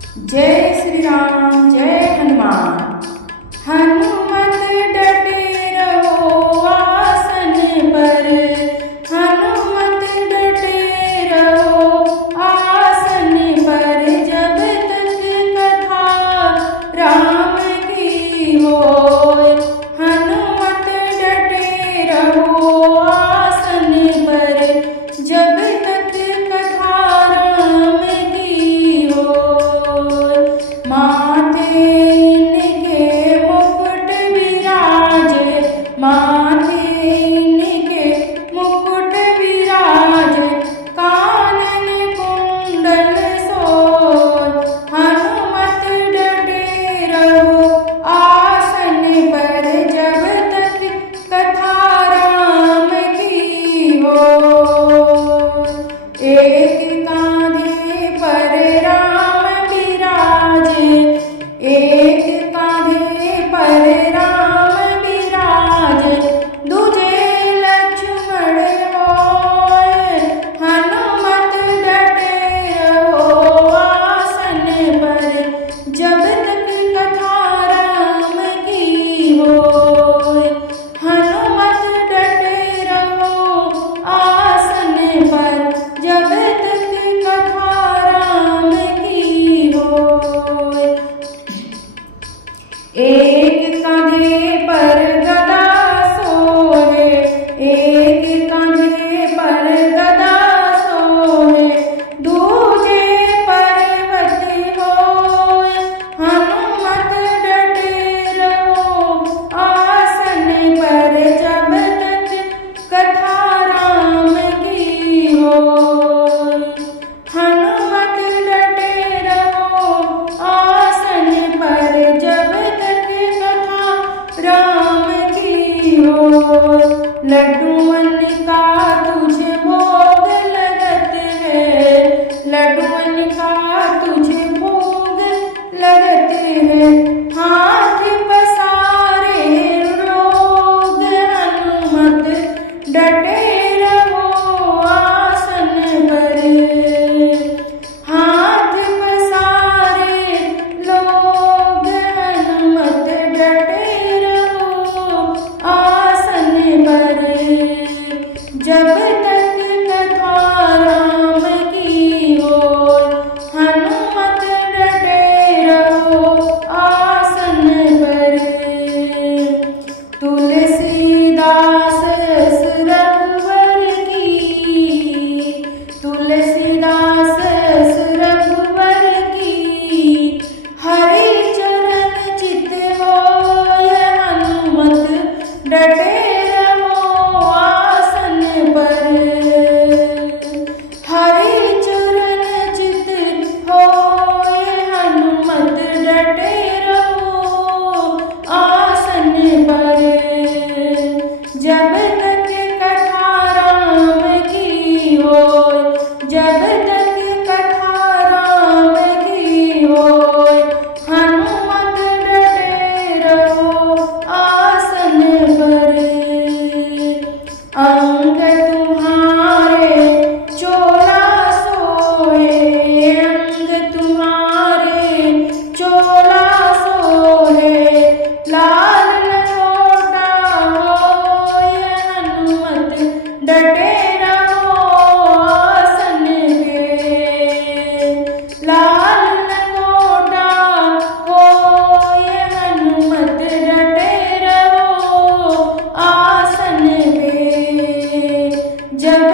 जय श्री राम जय हनुमान। हनुमत डटे रहो आसन पर, हनुमत डटे रहो आसन पर, जब तक कथा राम की होए। हनुमत डटे रहो आसन पर, जब तक कथा राम की होए। माथे इनके मुकुट विराजे, माथे इनके मुकुट विराजे, कानन कुंडल सोय। हनुमत डटे रहो आसन पर, जब तक कथा राम की हो। एक कांधे पर राम विराजे, एक कांधे पर राम विराजे, दूजे लक्ष्मण होय। हनुमत डटे रहो आसन पर, जब तक कथा राम की होय। हनुमत डटे रहो आसन पर, जब तक कथा राम की होय। एक कांधे पर गदा सोहे, एक कांधे पर गदा सोहे, दूजे पर्वत होय। हनुमत डटे रहो आसन पर, जब तक कथा राम की होय। हनुमत डटे रहो आसन पर, जब तक कथा राम की होय। लड्डूअन का तुझे भोग लगत है, लड्डूअन का तुझे भोग लगत है, हाथ पसारे लोग। हनुमत डटे रहो आसन पर, हाथ पसारे लोग। हनुमत डटे रहो आसन पर, जब तक कथा राम की होय। हनुमत डटे रहो आसन पर। तुलसीदास रघुवर की, तुलसीदास रघुवर की, हरि चरण चित होय। हनुमत डटे रहो आसन पर, हरि चरण चित होय। हनुमत डटे रहो आसन पर, जब तक कथा राम की होय। जब तक कथा राम की होय। हनुमत डटे रहो आसन पर। अंग तुम्हारे चोला सोहे, अंग तुम्हारे चोला सोहे, लाल लंगोटा होय। हनुमत डटे रहो आसन पे, लाल लंगोटा होय। हनुमत डटे रहो आसन पे, जब